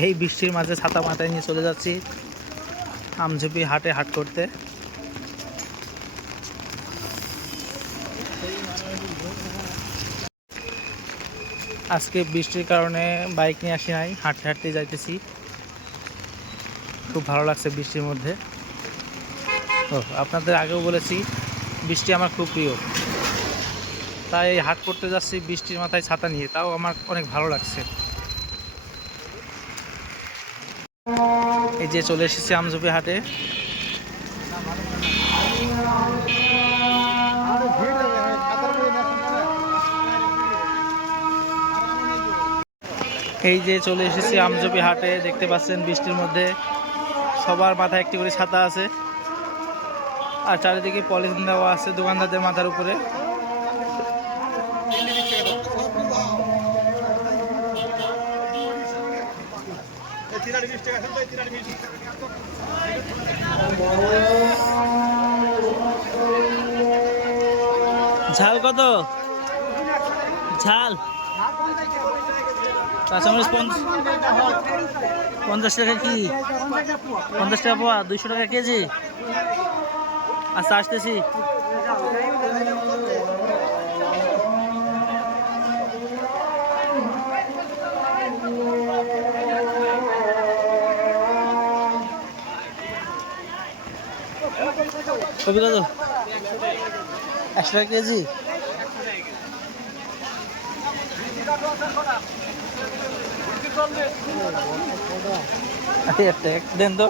এই বৃষ্টির মাঝে ছাতা মাথায় নিয়ে চলে যাচ্ছি আমঝুপি হাটে হাট করতে। আজকে বৃষ্টির কারণে বাইক নিয়ে আসি নাই, হাঁটতে হাঁটতে যাইতেছি। খুব ভালো লাগছে বৃষ্টির মধ্যে। আপনাদের আগেও বলেছি বৃষ্টি আমার খুব প্রিয়, তাই হাট করতে যাচ্ছি বৃষ্টির মাথায় ছাতা নিয়ে, তাও আমার অনেক ভালো লাগছে। এই যে চলে এসেছি আমঝুপি হাটে। এই যে চলে এসেছি আমঝুপি হাটে, দেখতে পাচ্ছেন বৃষ্টির মধ্যে সবার মাথায় একটি করে ছাতা আছে, আর চারিদিকে পলিথিন দেওয়া আছে দোকানদারদের মাথার উপরে। ঝাল কত? ঝাল কাঁচামরিচ 50 টাকা কি? 50 টাকা পোয়া, 200 টাকা কেজি। আচ্ছা আসতেছি। কবি কত? 100 টাকা কেজি। দেন তো,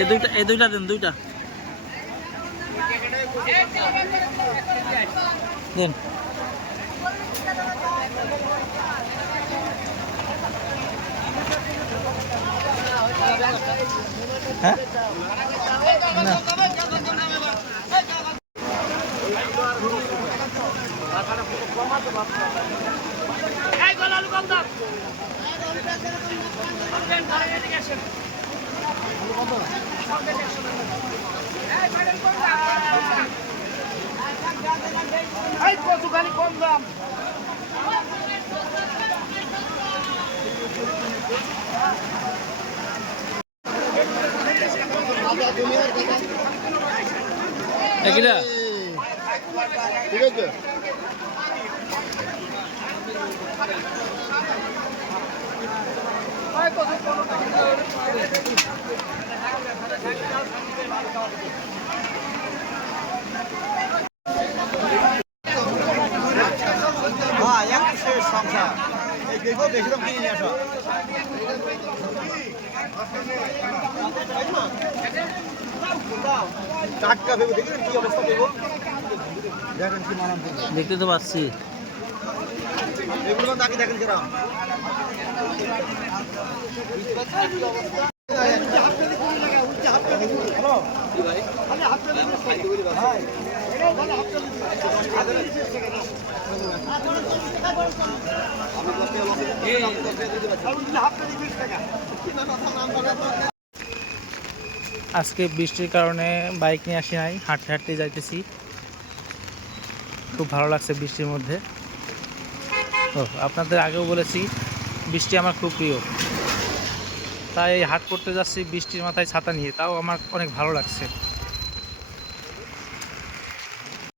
এই দুইটা দেন, দুইটা দেন। হ্যাঁ না, কম দাম। একইটা ঠিক আছে। সংসার বেশি দাম কিনে নিয়ে আসা। টাটকা ভেবে দেখলেন কি অবস্থা দেব, দেখেন কি মানান। দেখতে তো পাচ্ছি। এগুলো তাকে দেখেন কিরম। আজকে বৃষ্টির কারণে বাইক নিয়ে আসি নাই, হাঁটতে হাঁটতে যাইতেছি। খুব ভালো লাগছে বৃষ্টির মধ্যে। আপনাদের আগেও বলেছি বৃষ্টি আমার খুব প্রিয়, তাই হাট করতে যাচ্ছি বৃষ্টির মাথায় ছাতা নিয়ে, তাও আমার অনেক ভালো লাগছে।